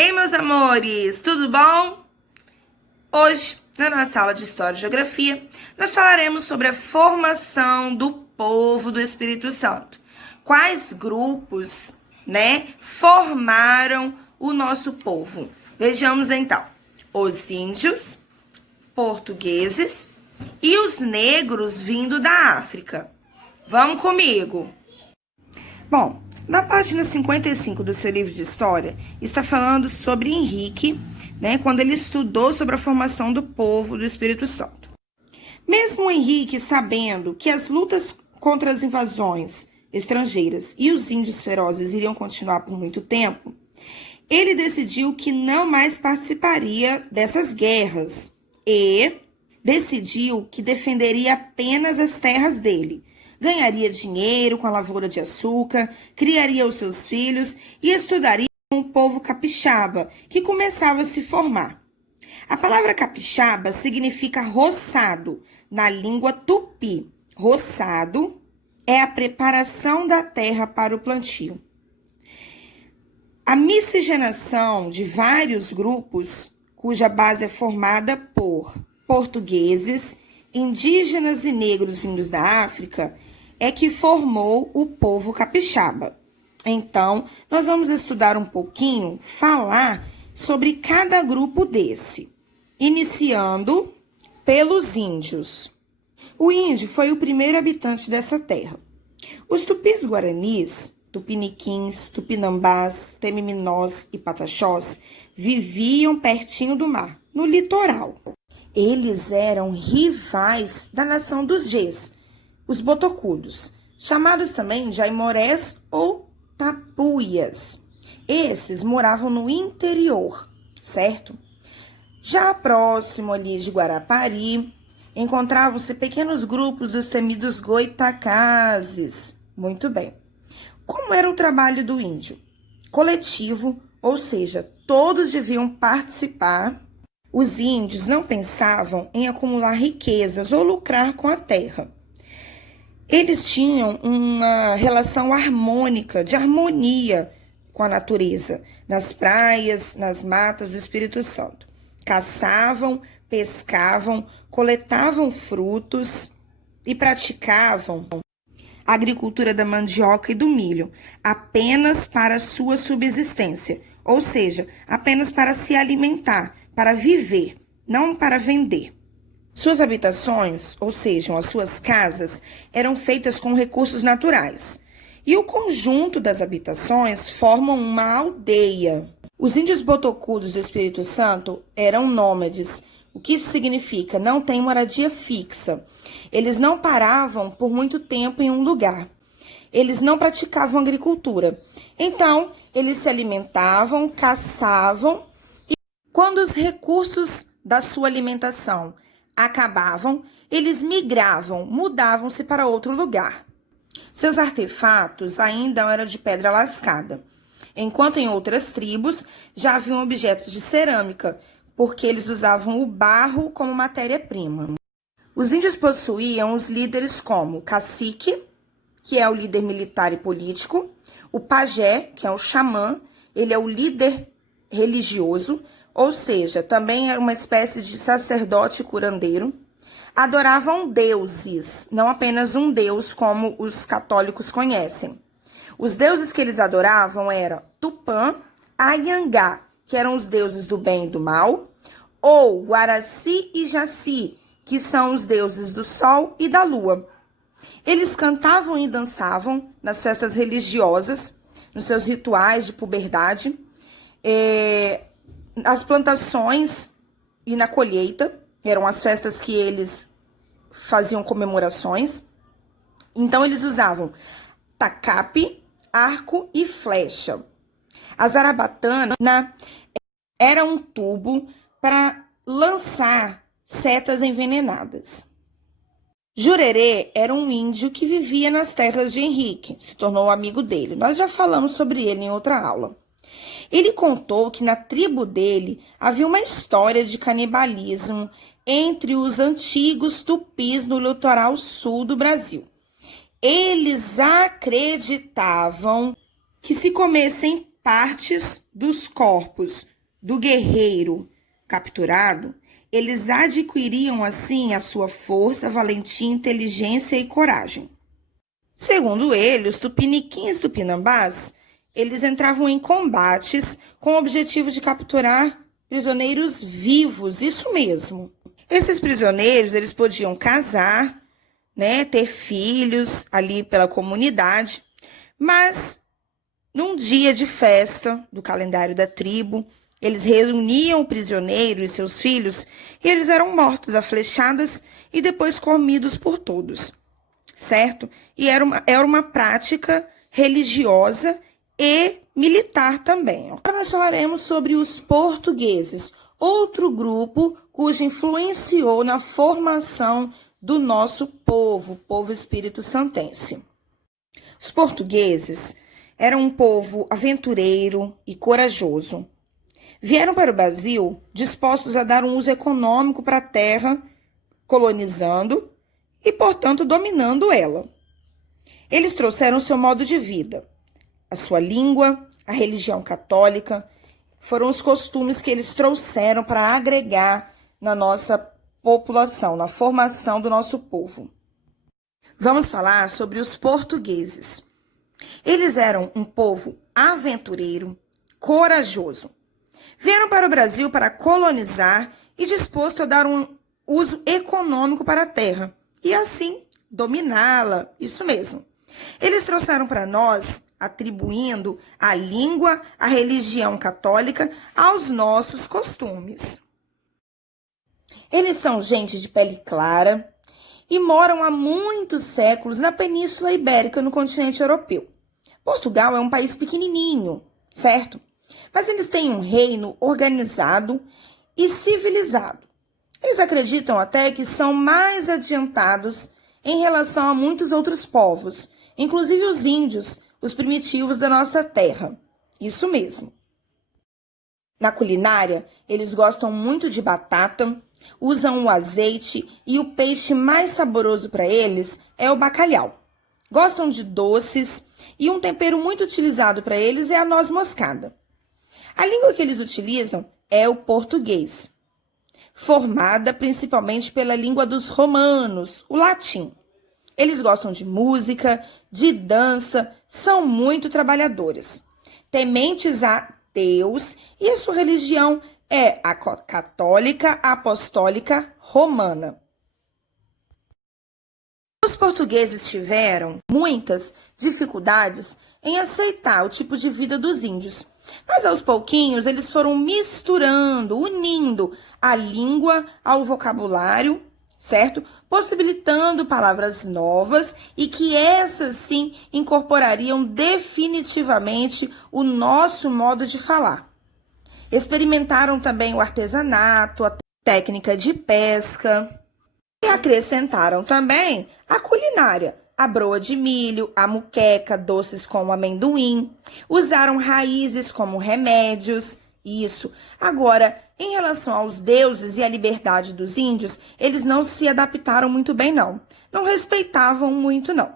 Ei, meus amores, tudo bom? Hoje, na nossa aula de História e Geografia, nós falaremos sobre a formação do povo do Espírito Santo. Quais grupos, formaram o nosso povo? Vejamos então. Os índios, portugueses e os negros vindo da África. Vamos comigo. Bom, na página 55 do seu livro de História, está falando sobre Henrique, quando ele estudou sobre a formação do povo do Espírito Santo. Mesmo Henrique sabendo que as lutas contra as invasões estrangeiras e os índios ferozes iriam continuar por muito tempo, ele decidiu que não mais participaria dessas guerras e decidiu que defenderia apenas as terras dele. Ganharia dinheiro com a lavoura de açúcar, criaria os seus filhos e estudaria com o povo capixaba, que começava a se formar. A palavra capixaba significa roçado, na língua tupi. Roçado é a preparação da terra para o plantio. A miscigenação de vários grupos, cuja base é formada por portugueses, indígenas e negros vindos da África, é que formou o povo capixaba. Então, nós vamos estudar um pouquinho, falar sobre cada grupo desse, iniciando pelos índios. O índio foi o primeiro habitante dessa terra. Os tupis-guaranis, tupiniquins, tupinambás, temiminós e pataxós viviam pertinho do mar, no litoral. Eles eram rivais da nação dos Gês, os botocudos, chamados também de aimorés ou tapuias. Esses moravam no interior, certo? Já próximo ali de Guarapari, encontravam-se pequenos grupos dos temidos goitacazes. Muito bem. Como era o trabalho do índio? Coletivo, ou seja, todos deviam participar. Os índios não pensavam em acumular riquezas ou lucrar com a terra. Eles tinham uma relação harmônica, de harmonia com a natureza, nas praias, nas matas do Espírito Santo. Caçavam, pescavam, coletavam frutos e praticavam a agricultura da mandioca e do milho, apenas para sua subsistência, ou seja, apenas para se alimentar, para viver, não para vender. Suas habitações, ou seja, as suas casas, eram feitas com recursos naturais. E o conjunto das habitações formam uma aldeia. Os índios botocudos do Espírito Santo eram nômades. O que isso significa? Não tem moradia fixa. Eles não paravam por muito tempo em um lugar. Eles não praticavam agricultura. Então, eles se alimentavam, caçavam e quando os recursos da sua alimentação acabavam, eles migravam, mudavam-se para outro lugar. Seus artefatos ainda eram de pedra lascada, enquanto em outras tribos já haviam objetos de cerâmica, porque eles usavam o barro como matéria-prima. Os índios possuíam os líderes como o cacique, que é o líder militar e político, o pajé, que é o xamã, ele é o líder religioso, ou seja, também era uma espécie de sacerdote curandeiro. Adoravam deuses, não apenas um deus como os católicos conhecem. Os deuses que eles adoravam eram Tupã, Anhangá, que eram os deuses do bem e do mal, ou Guaraci e Jaci, que são os deuses do sol e da lua. Eles cantavam e dançavam nas festas religiosas, nos seus rituais de puberdade, as plantações e na colheita, eram as festas que eles faziam comemorações. Então, eles usavam tacape, arco e flecha. A zarabatana era um tubo para lançar setas envenenadas. Jurerê era um índio que vivia nas terras de Henrique, se tornou amigo dele. Nós já falamos sobre ele em outra aula. Ele contou que na tribo dele havia uma história de canibalismo entre os antigos tupis no litoral sul do Brasil. Eles acreditavam que se comessem partes dos corpos do guerreiro capturado, eles adquiriam assim a sua força, valentia, inteligência e coragem. Segundo ele, os tupiniquins tupinambás, eles entravam em combates com o objetivo de capturar prisioneiros vivos, isso mesmo. Esses prisioneiros, eles podiam casar, né, ter filhos ali pela comunidade, mas num dia de festa do calendário da tribo, eles reuniam o prisioneiro e seus filhos e eles eram mortos a flechadas e depois comidos por todos, certo? E era uma prática religiosa e militar também. Agora nós falaremos sobre os portugueses, outro grupo cujo influenciou na formação do nosso povo espírito-santense. Os portugueses eram um povo aventureiro e corajoso. Vieram para o Brasil dispostos a dar um uso econômico para a terra, colonizando e, portanto, dominando ela. Eles trouxeram seu modo de vida, a sua língua, a religião católica, foram os costumes que eles trouxeram para agregar na nossa população, na formação do nosso povo. Vamos falar sobre os portugueses. Eles eram um povo aventureiro, corajoso. Vieram para o Brasil para colonizar e disposto a dar um uso econômico para a terra e assim dominá-la, isso mesmo. Eles trouxeram para nós, atribuindo a língua, a religião católica aos nossos costumes. Eles são gente de pele clara e moram há muitos séculos na Península Ibérica, no continente europeu. Portugal é um país pequenininho, certo? Mas eles têm um reino organizado e civilizado. Eles acreditam até que são mais adiantados em relação a muitos outros povos, inclusive os índios, os primitivos da nossa terra. Isso mesmo. Na culinária, eles gostam muito de batata, usam o azeite e o peixe mais saboroso para eles é o bacalhau. Gostam de doces e um tempero muito utilizado para eles é a noz moscada. A língua que eles utilizam é o português, formada principalmente pela língua dos romanos, o latim. Eles gostam de música, de dança, são muito trabalhadores, tementes a Deus e a sua religião é a católica apostólica romana. Os portugueses tiveram muitas dificuldades em aceitar o tipo de vida dos índios, mas aos pouquinhos eles foram misturando, unindo a língua ao vocabulário, certo? Possibilitando palavras novas e que essas sim incorporariam definitivamente o nosso modo de falar. Experimentaram também o artesanato, a técnica de pesca e acrescentaram também a culinária, a broa de milho, a muqueca, doces com amendoim, usaram raízes como remédios, isso. Agora, em relação aos deuses e à liberdade dos índios, eles não se adaptaram muito bem, não. Não respeitavam muito, não.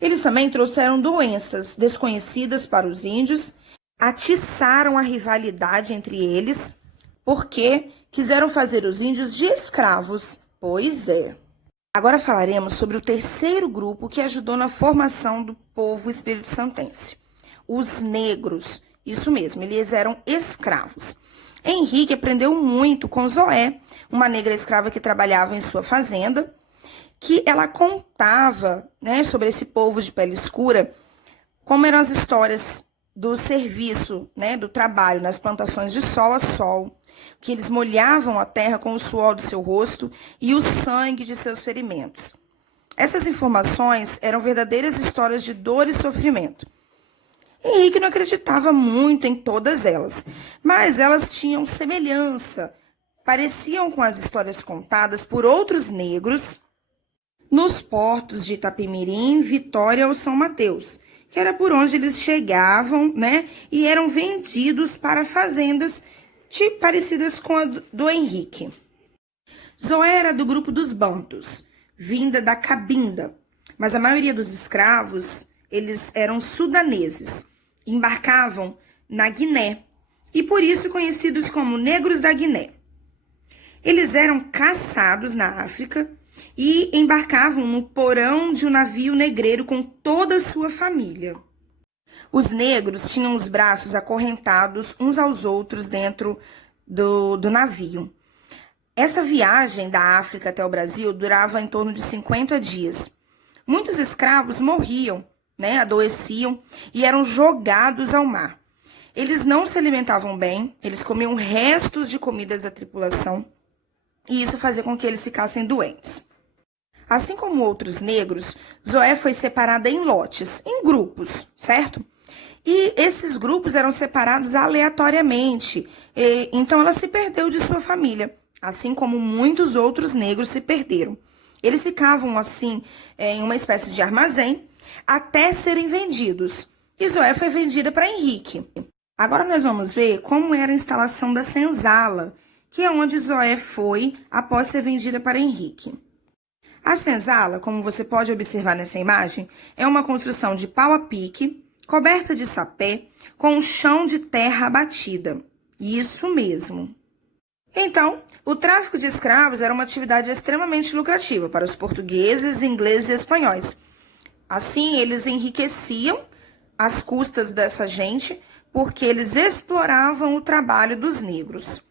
Eles também trouxeram doenças desconhecidas para os índios, atiçaram a rivalidade entre eles, porque quiseram fazer os índios de escravos. Pois é. Agora falaremos sobre o terceiro grupo que ajudou na formação do povo espírito-santense. Os negros. Isso mesmo, eles eram escravos. Henrique aprendeu muito com Zoé, uma negra escrava que trabalhava em sua fazenda, que ela contava, né, sobre esse povo de pele escura, como eram as histórias do serviço, né, do trabalho nas plantações de sol a sol, que eles molhavam a terra com o suor do seu rosto e o sangue de seus ferimentos. Essas informações eram verdadeiras histórias de dor e sofrimento. Henrique não acreditava muito em todas elas, mas elas tinham semelhança, pareciam com as histórias contadas por outros negros nos portos de Itapemirim, Vitória ou São Mateus, que era por onde eles chegavam, né, e eram vendidos para fazendas parecidas com a do Henrique. Zoé era do grupo dos bantus, vinda da Cabinda, mas a maioria dos escravos, eles eram sudaneses, embarcavam na Guiné, e por isso conhecidos como negros da Guiné. Eles eram caçados na África e embarcavam no porão de um navio negreiro com toda a sua família. Os negros tinham os braços acorrentados uns aos outros dentro do navio. Essa viagem da África até o Brasil durava em torno de 50 dias. Muitos escravos morriam, adoeciam e eram jogados ao mar. Eles não se alimentavam bem, eles comiam restos de comidas da tripulação e isso fazia com que eles ficassem doentes. Assim como outros negros, Zoé foi separada em lotes, em grupos, certo? E esses grupos eram separados aleatoriamente, então ela se perdeu de sua família, assim como muitos outros negros se perderam. Eles ficavam assim em uma espécie de armazém até serem vendidos. E Zoé foi vendida para Henrique. Agora nós vamos ver como era a instalação da senzala, que é onde Zoé foi após ser vendida para Henrique. A senzala, como você pode observar nessa imagem, é uma construção de pau a pique, coberta de sapé, com um chão de terra batida. Isso mesmo. Então, o tráfico de escravos era uma atividade extremamente lucrativa para os portugueses, ingleses e espanhóis. Assim, eles enriqueciam às custas dessa gente, porque eles exploravam o trabalho dos negros.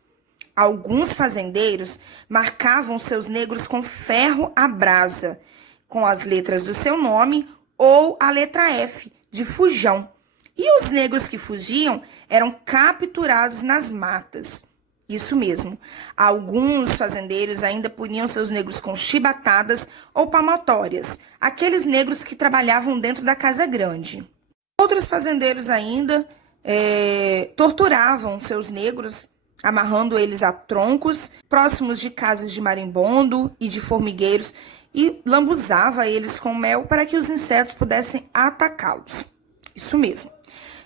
Alguns fazendeiros marcavam seus negros com ferro à brasa, com as letras do seu nome ou a letra F, de fujão. E os negros que fugiam eram capturados nas matas. Isso mesmo. Alguns fazendeiros ainda puniam seus negros com chibatadas ou palmatórias, aqueles negros que trabalhavam dentro da casa grande. Outros fazendeiros ainda torturavam seus negros, amarrando eles a troncos próximos de casas de marimbondo e de formigueiros e lambuzava eles com mel para que os insetos pudessem atacá-los. Isso mesmo.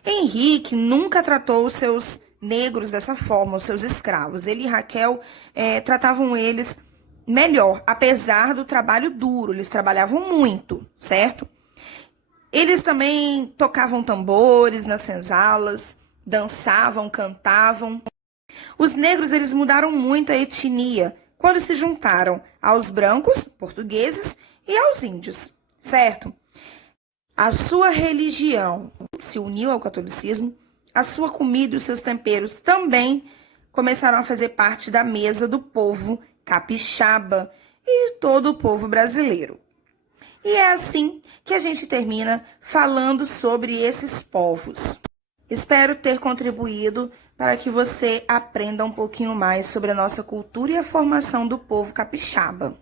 Henrique nunca tratou os seus negros dessa forma, os seus escravos. Ele e Raquel tratavam eles melhor, apesar do trabalho duro. Eles trabalhavam muito, certo? Eles também tocavam tambores nas senzalas, dançavam, cantavam. Os negros, eles mudaram muito a etnia quando se juntaram aos brancos, portugueses, e aos índios, certo? A sua religião se uniu ao catolicismo, a sua comida e os seus temperos também começaram a fazer parte da mesa do povo capixaba e de todo o povo brasileiro. E é assim que a gente termina falando sobre esses povos. Espero ter contribuído para que você aprenda um pouquinho mais sobre a nossa cultura e a formação do povo capixaba.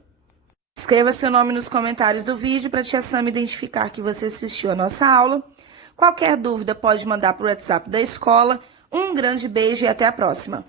Escreva seu nome nos comentários do vídeo para a tia Sam identificar que você assistiu a nossa aula. Qualquer dúvida pode mandar para o WhatsApp da escola. Um grande beijo e até a próxima!